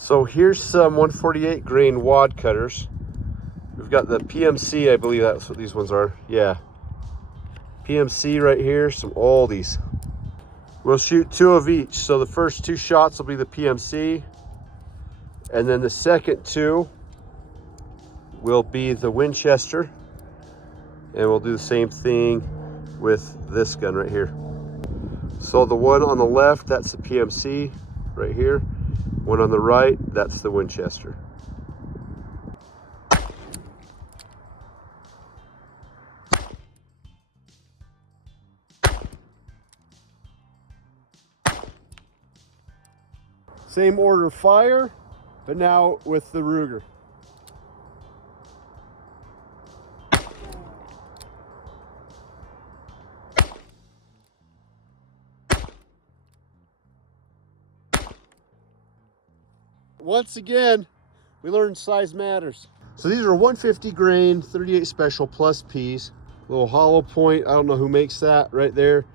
So here's some 148 grain wad cutters. We've got the PMC, I believe that's what these ones are. Yeah. PMC right here, some oldies. We'll shoot 2 of each. So the first 2 shots will be the PMC, and then the second 2 will be the Winchester. And we'll do the same thing with this gun right here. So the one on the left, that's the PMC right here. One on the right, that's the Winchester. Same order of fire, but now with the Ruger. Once again, we learned size matters. So these are 150 grain, 38 special plus Ps. Little hollow point, I don't know who makes that right there.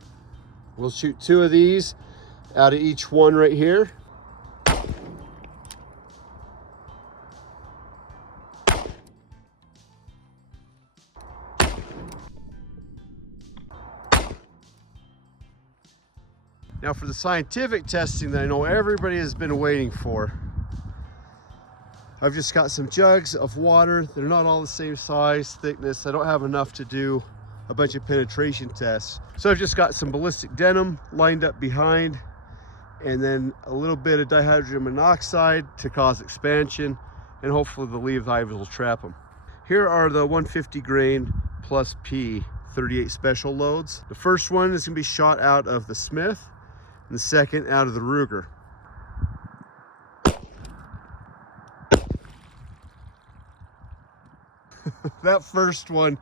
We'll shoot 2 of these out of each one right here. Now for the scientific testing that I know everybody has been waiting for, I've just got some jugs of water. They're not all the same size, thickness. I don't have enough to do a bunch of penetration tests. So I've just got some ballistic denim lined up behind, and then a little bit of dihydrogen monoxide to cause expansion, and hopefully the leaf ivers will trap them. Here are the 150 grain plus P 38 special loads. The first one is gonna be shot out of the Smith, and the second out of the Ruger. That first one,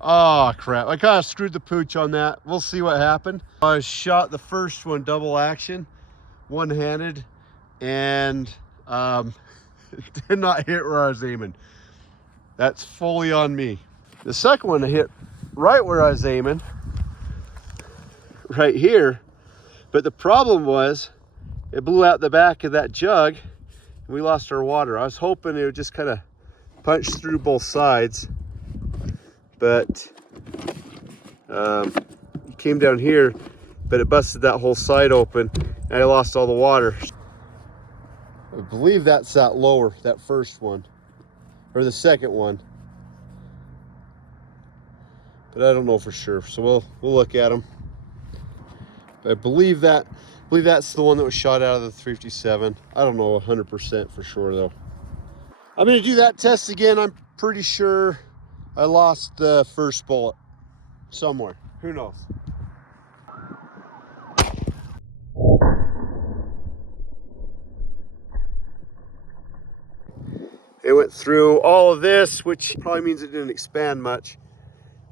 oh crap, I kind of screwed the pooch on that. We'll see what happened. I shot the first one double action, one-handed, and did not hit where I was aiming. That's fully on me. The second one I hit right where I was aiming, right here, but the problem was it blew out the back of that jug and we lost our water. I was hoping it would just kind of punch through both sides, but it came down here, but it busted that whole side open and I lost all the water. I believe that's that lower, that first one, or the second one, but I don't know for sure, so we'll look at them. But I believe that's the one that was shot out of the 357. I don't know 100% for sure though. I'm going to do that test again. I'm pretty sure I lost the first bullet somewhere. Who knows? It went through all of this, which probably means it didn't expand much,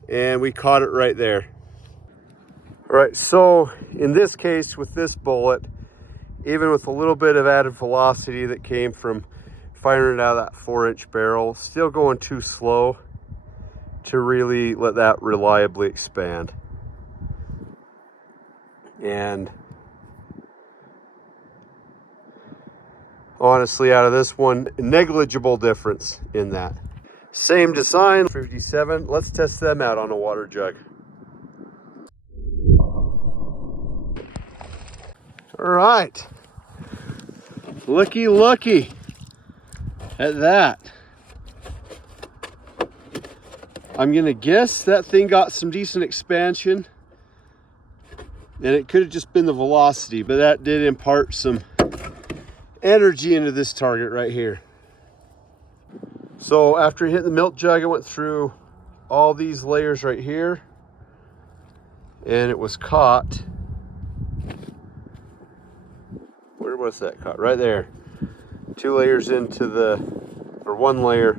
and we caught it right there. All right, so in this case with this bullet, even with a little bit of added velocity that came from firing it out of that 4-inch barrel, still going too slow to really let that reliably expand. And honestly, out of this one, negligible difference in that. Same design, 57. Let's test them out on a water jug. All right, looky at that. I'm gonna guess that thing got some decent expansion, and it could have just been the velocity, but that did impart some energy into this target right here. So after hitting the milk jug, I went through all these layers right here, and it was caught. Where was that caught? Right there. 2 layers into the, or 1 layer,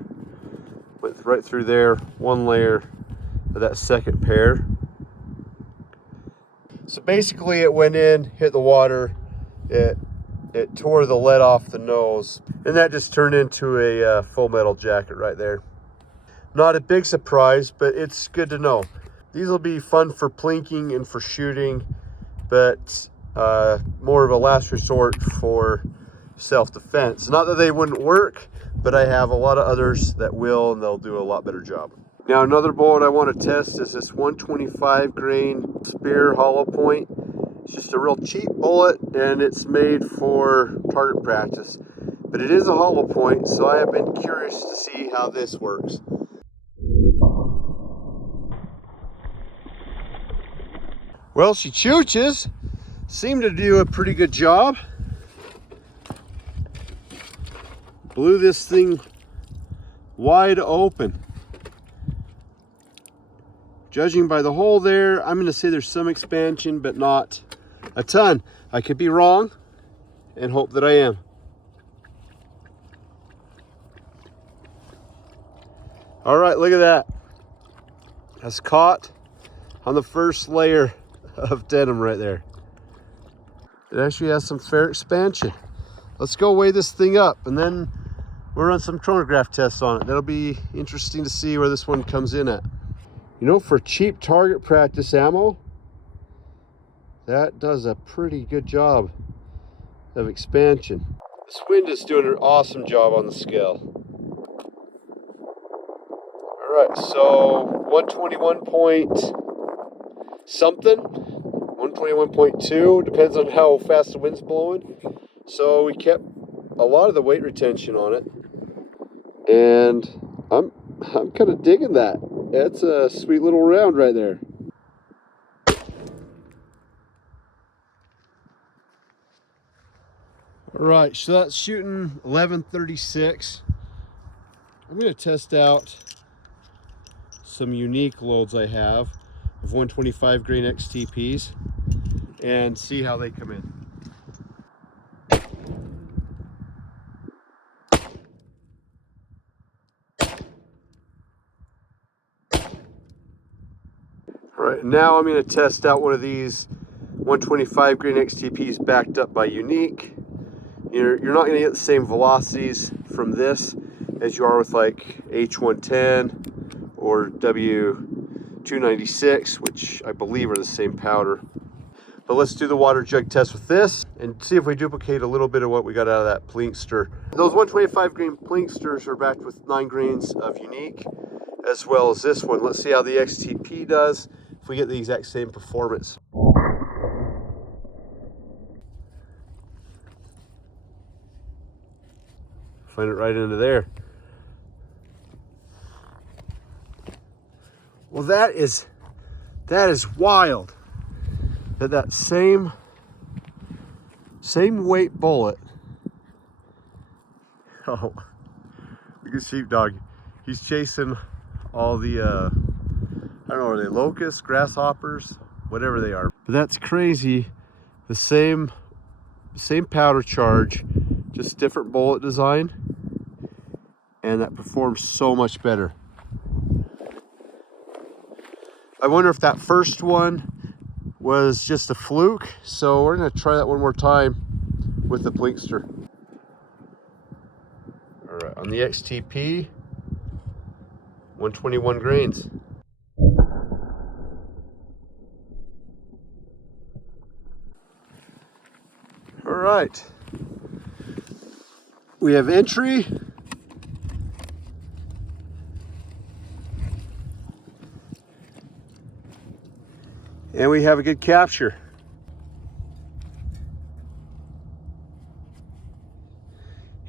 went right through there, 1 layer of that second pair. So basically it went in, hit the water, it tore the lead off the nose, and that just turned into a full metal jacket right there. Not a big surprise, but it's good to know. These will be fun for plinking and for shooting, but more of a last resort for self-defense. Not that they wouldn't work, but I have a lot of others that will, and they'll do a lot better job. Now another bullet I want to test is this 125 grain Speer hollow point. It's just a real cheap bullet, and it's made for target practice. But it is a hollow point, so I have been curious to see how this works. Well, she chooches. Seemed to do a pretty good job. Blew this thing wide open. Judging by the hole there, I'm going to say there's some expansion, but not a ton. I could be wrong, and hope that I am. All right, look at that. That's caught on the first layer of denim right there. It actually has some fair expansion. Let's go weigh this thing up, and then we'll run some chronograph tests on it. That'll be interesting to see where this one comes in at. You know, for cheap target practice ammo, that does a pretty good job of expansion. This wind is doing an awesome job on the scale. All right, so 121 point something, 121.2, depends on how fast the wind's blowing. So we kept a lot of the weight retention on it, and I'm kind of digging that. That's a sweet little round right there. All right, so that's shooting 1136. I'm going to test out some unique loads I have of 125 grain XTPs and see how they come in. All right, now I'm going to test out one of these 125 grain XTPs backed up by Unique. You're not going to get the same velocities from this as you are with like H110 or W296, which I believe are the same powder. But let's do the water jug test with this and see if we duplicate a little bit of what we got out of that Plinkster. Those 125 grain Plinksters are backed with 9 grains of Unique, as well as this one. Let's see how the XTP does if we get the exact same performance. Find it right into there. Well, that is wild. That same weight bullet. Oh, look at Sheepdog. He's chasing all the I don't know, are they locusts, grasshoppers, whatever they are. But that's crazy. The same powder charge, just different bullet design, and that performs so much better. I wonder if that first one was just a fluke, so we're gonna try that one more time with the Plinkster. All right, on the XTP, 121 grains. All right, we have entry. And we have a good capture.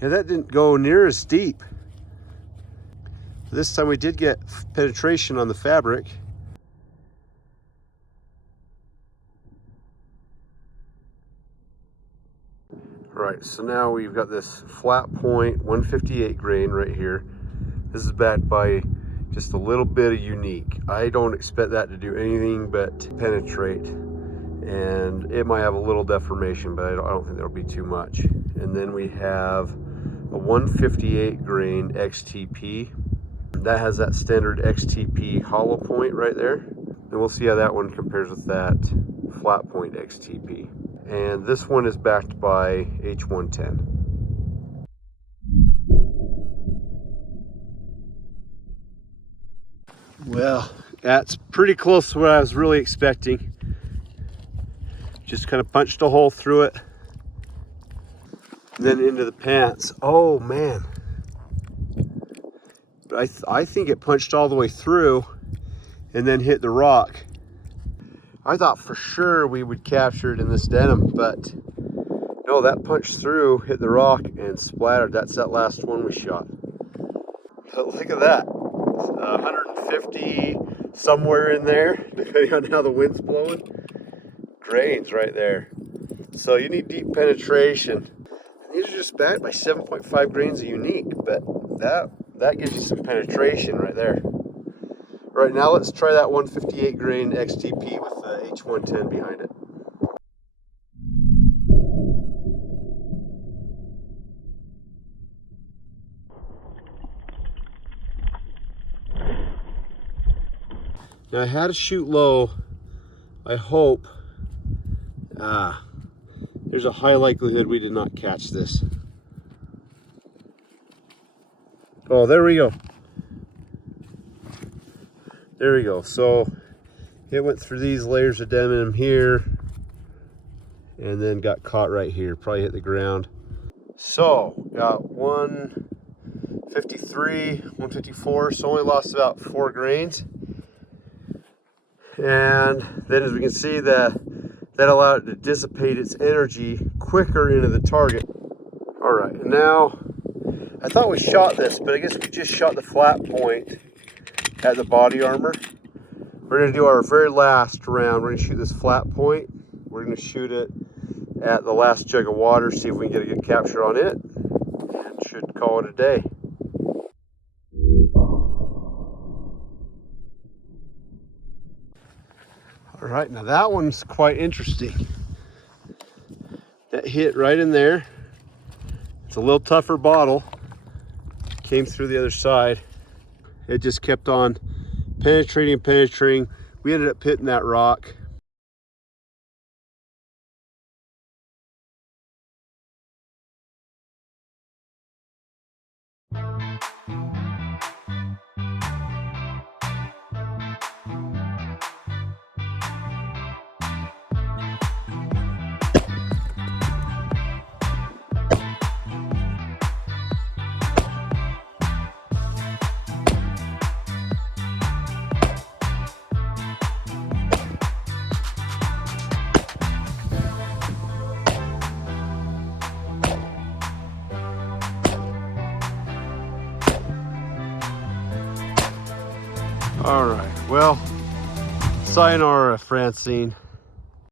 Yeah, that didn't go near as deep. This time we did get penetration on the fabric. All right, so now we've got this flat point 158 grain right here. This is backed by just a little bit of Unique. I don't expect that to do anything but penetrate, and it might have a little deformation, but I don't think that'll be too much. And then we have a 158 grain XTP. That has that standard XTP hollow point right there. And we'll see how that one compares with that flat point XTP. And this one is backed by H110. Well, that's pretty close to what I was really expecting. Just kind of punched a hole through it. and then into the pants. Oh man. But I think it punched all the way through and then hit the rock. I thought for sure we would capture it in this denim, but no, that punched through, hit the rock, and splattered. That's that last one we shot. But look at that. 150, somewhere in there, depending on how the wind's blowing. Grains right there. So you need deep penetration. And these are just backed by 7.5 grains of unique, but that gives you some penetration right there. Right now, let's try that 158 grain XTP with the H110 behind it. Now I had to shoot low. I hope. There's a high likelihood we did not catch this. Oh, there we go. There we go. So it went through these layers of denim here and then got caught right here. Probably hit the ground. So got 153, 154. So only lost about 4 grains. And then as we can see, that allowed it to dissipate its energy quicker into the target. All right, and now I thought we shot this, but I guess we just shot the flat point at the body armor. We're gonna do our very last round. We're gonna shoot this flat point. We're gonna shoot it at the last jug of water, see if we can get a good capture on it, and should call it a day. All right, now that one's quite interesting. That hit right in there. It's a little tougher bottle. Came through the other side. It just kept on penetrating. We ended up hitting that rock. All right, well, sayonara, Francine.